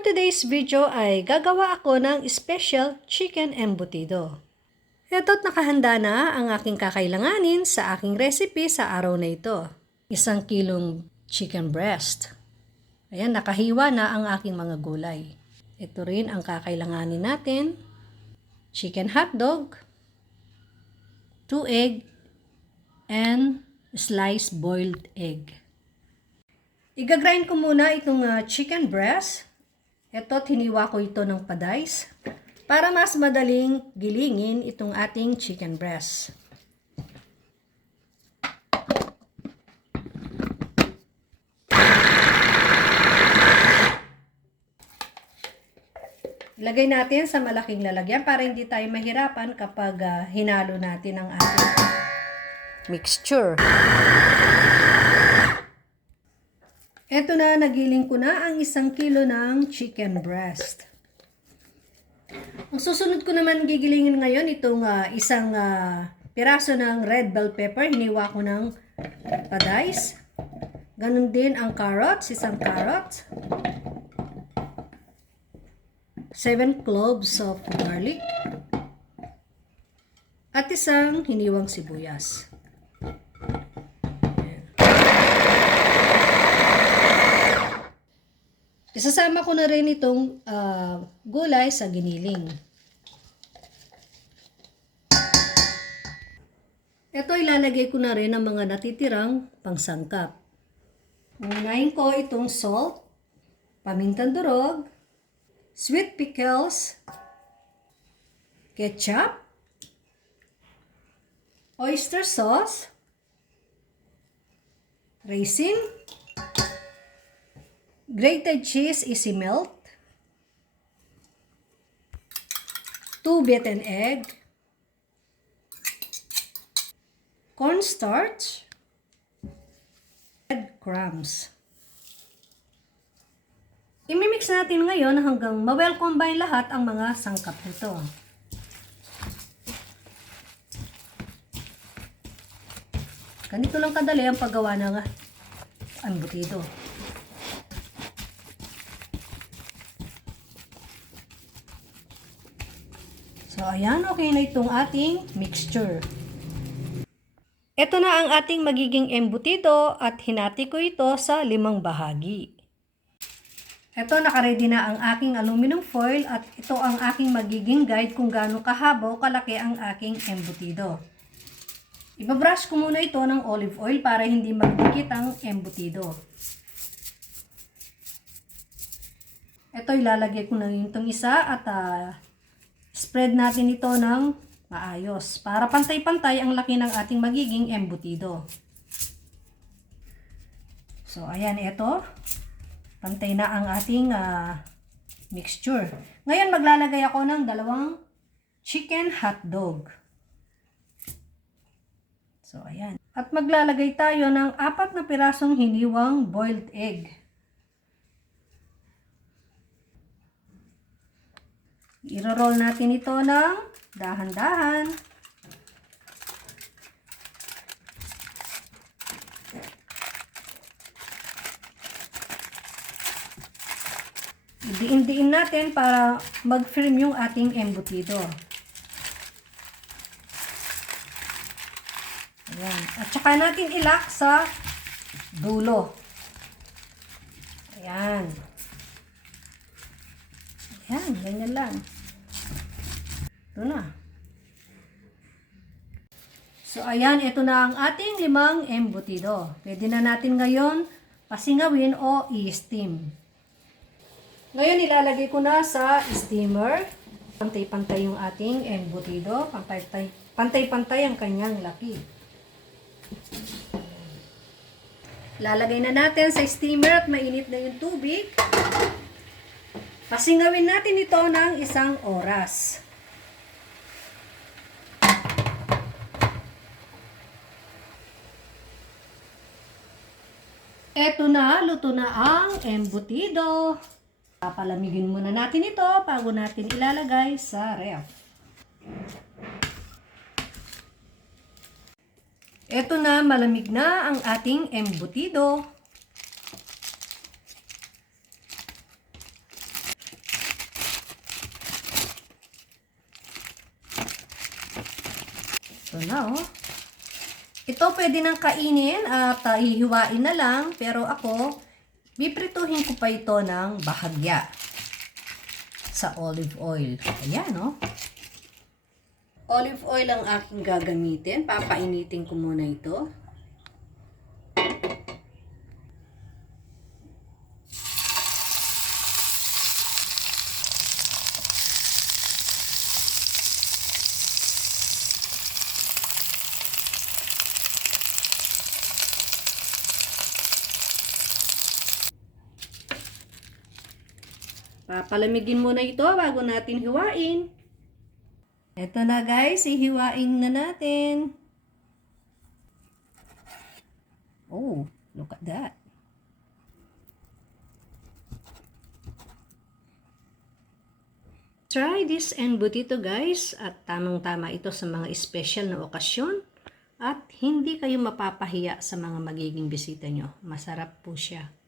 For today's video ay gagawa ako ng special chicken embutido. Ito't nakahanda na ang aking kakailanganin sa aking recipe sa araw na ito. 1 kilong chicken breast. Ayan, nakahiwa na ang aking mga gulay. Ito rin ang kakailanganin natin. Chicken hotdog, 2 egg, and sliced boiled egg. Igagrind ko muna itong chicken breast. Ito, hiniwa ko ito ng padice para mas madaling gilingin itong ating chicken breast. Ilagay natin sa malaking lalagyan para hindi tayo mahirapan kapag hinalo natin ang ating mixture. Ito na, nagiling ko na ang 1 kilo ng chicken breast. Ang susunod ko naman gigilingin ngayon itong isang piraso ng red bell pepper. Hiniwa ko ng padice. Ganon din ang carrots, 1 carrot. 7 cloves of garlic. At 1 hiniwang sibuyas. Isasama ko na rin itong gulay sa giniling. Ito, ilalagay ko na rin ang mga natitirang pangsangkap. Unahin ko itong salt, pamintang durog, sweet pickles, ketchup, oyster sauce, raisin, grated cheese easy melt, 2 beaten egg, cornstarch, breadcrumbs. Imimix natin ngayon hanggang ma-well combine lahat ang mga sangkap nito. Ganito lang kadali ang paggawa ng embutido. So, ayan, okay na itong ating mixture. Ito na ang ating magiging embutido at hinati ko ito sa 5 bahagi. Ito, nakaready na ang aking aluminum foil at ito ang aking magiging guide kung gaano kahaba o kalaki ang aking embutido. Ibabrush ko muna ito ng olive oil para hindi magdikit ang embutido. Ito, ilalagay ko na itong isa at spread natin ito ng maayos para pantay-pantay ang laki ng ating magiging embutido. So, ayan, ito. Pantay na ang ating mixture. Ngayon, maglalagay ako ng 2 chicken hotdog. So, ayan. At maglalagay tayo ng 4 na pirasong hiniwang boiled egg. I-roll natin ito ng dahan-dahan. Diin-diin natin para mag-firm yung ating embutido. Ayan. At saka natin ilak sa dulo. Ayan. Ayan, ganyan lang. Ito na. So, ayan, ito na ang ating 5 embutido. Pwede na natin ngayon pasingawin o i-steam. Ngayon, ilalagay ko na sa steamer. Pantay-pantay yung ating embutido. Pantay-pantay ang kanyang laki. Lalagay na natin sa steamer at mainit na yung tubig. Pasingawin natin ito ng 1 oras. Eto na, luto na ang embutido. Papalamigin muna natin ito bago natin ilalagay sa ref. Eto na, malamig na ang ating embutido. Ito na oh. Ito pwede nang kainin at hihiwain na lang. Pero ako, biprituhin ko pa ito ng bahagya sa olive oil. Ayan oh. Olive oil ang aking gagamitin. Papainitin ko muna ito. Papalamigin muna ito bago natin hiwain. Ito na guys, ihiwain na natin. Oh, look at that. Try this embutido guys at tamang-tama ito sa mga special na okasyon at hindi kayo mapapahiya sa mga magiging bisita nyo. Masarap po siya.